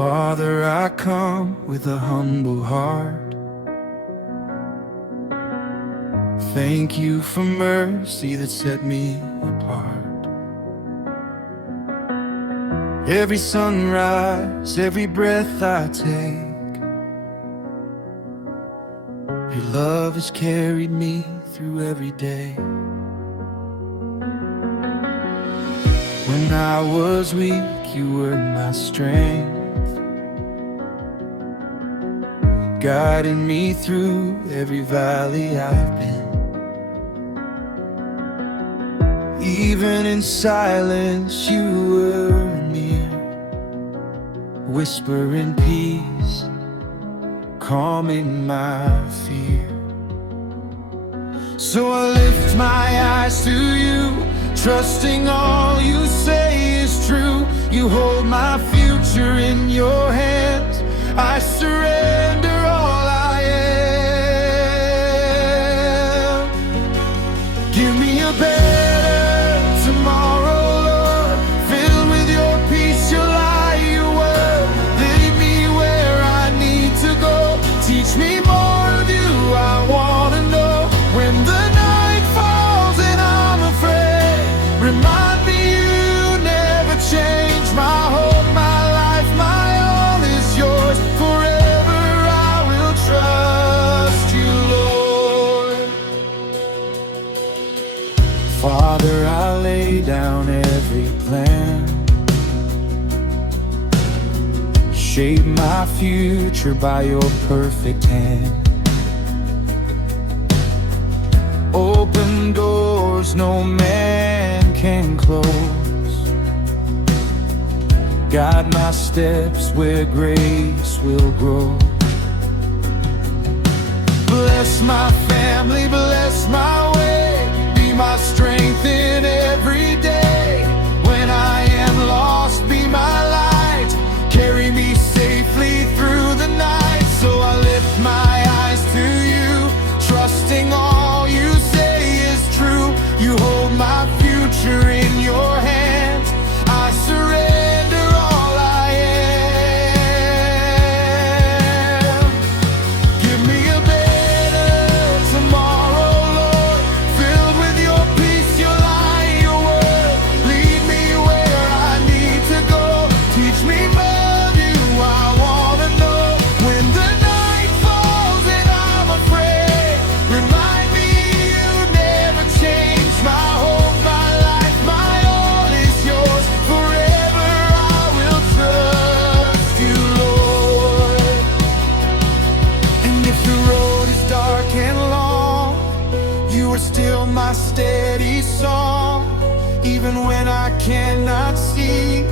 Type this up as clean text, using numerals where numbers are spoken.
Father, I come with a humble heart. Thank you for mercy that set me apart. Every sunrise, every breath I take, your love has carried me through every day. When I was weak, you were my strength, guiding me through every valley I've been. Even in silence, you were near, whispering peace, calming my fear. So I lift my eyes to you, trusting all you say is true. You hold my future in your hands. I surrender all I am. Give me a better tomorrow, Lord, filled with your peace, your light, your word. Lead me where I need to go. Teach me more of you, I want to know. When the night falls and I'm afraid, remind me you never change. My hope, my life, my all is yours. Forever I will trust you, Lord. Father, I lay down every plan, shape my future by your perfect hand. Open doors no man can close, guide my steps where grace will grow. Bless my family, bless my way, be my strength in every day. When I am lost, be my light, carry me safely through the night. So I lift my eyes to you, trusting all you say is true. You hold my future in your hands. I surrender all I am. Give me a better tomorrow, Lord, filled with your peace, your light, your word. Lead me where I need to go. Teach me more of you, I want to know. When the night falls and I'm afraid, remind me you never change. My hope, my life, my all is yours. Forever I will trust you, Lord. And if the road is dark and long, you are still my steady song. Even when I cannot see,